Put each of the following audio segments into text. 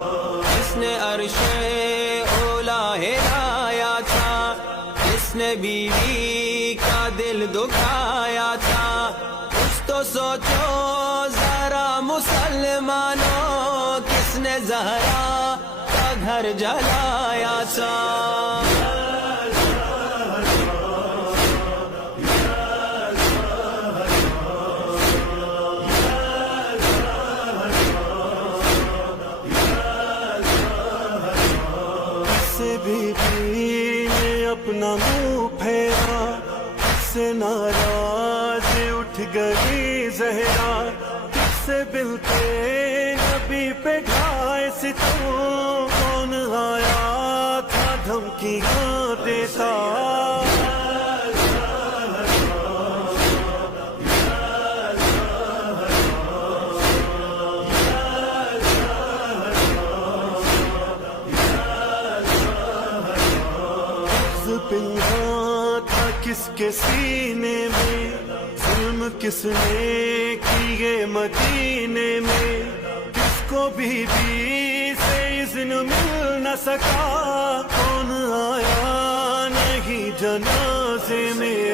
جس نے عرش اولا ہلایا تھا، جس نے بیوی کا دل دکھایا تھا، کچھ تو سوچو ذرا مسلمانوں، کس نے زہرا کا گھر جلایا تھا۔ بی بی نے اپنا منہ پھیرا، کس سے ناراض اٹھ گئی زہرا، کس سے ملتے نبی پہ ڈھائے ستم، کون آیا تھا دھمکیاں دیتا۔ پنہاں تھا کس کے سینے میں، ظلم کس نے کیے مدینے میں، کس کو بی بی سے اذن مل نہ سکا، کون آیا نہیں جنازے میں۔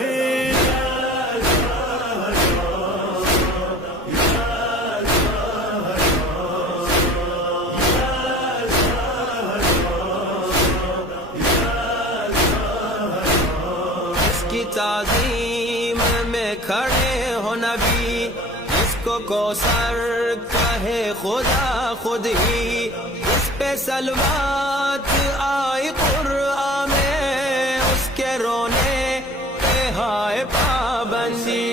کی تعظیم میں کھڑے ہو نبی، جس کو کوثر کہے خدا خود ہی، اس پہ صلوات آئی قرآن میں، اس کے رونے پہ ہائے پابندی۔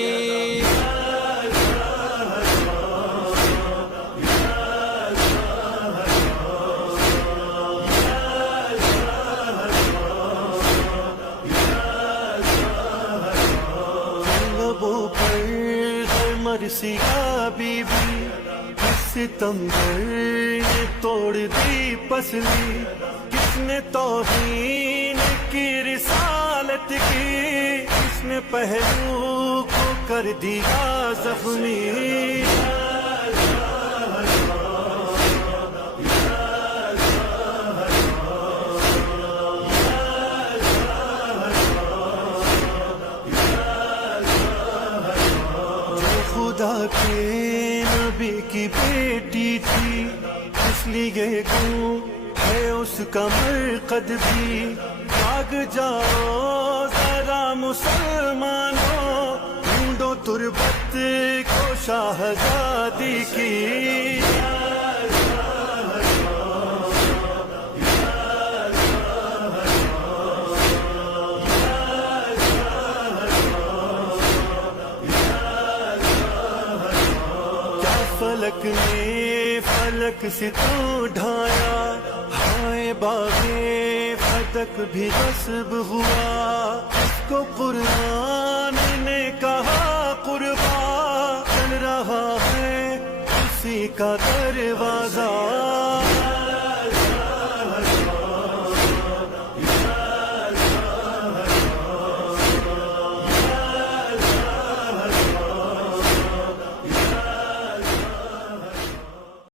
مرثیہ بی بی کس ستمگر نے توڑ دی پسلی، کس نے توہین کی رسالت کی، کس نے پہلو کو کر دیا زخمی۔ خدا کے نبی کی بیٹی تھی، اس لیے گوں ہے اس کا مرقد بھی، جاگ جاؤ ذرا مسلمانوں، ڈھونڈو تربت کو شاہزادی کی۔ فلک نے فلک سے تو ڈھایا، ہائے باغے فتق بھی غصب ہوا، اس کو قرآن نے کہا قربا، چل رہا ہے اسی کا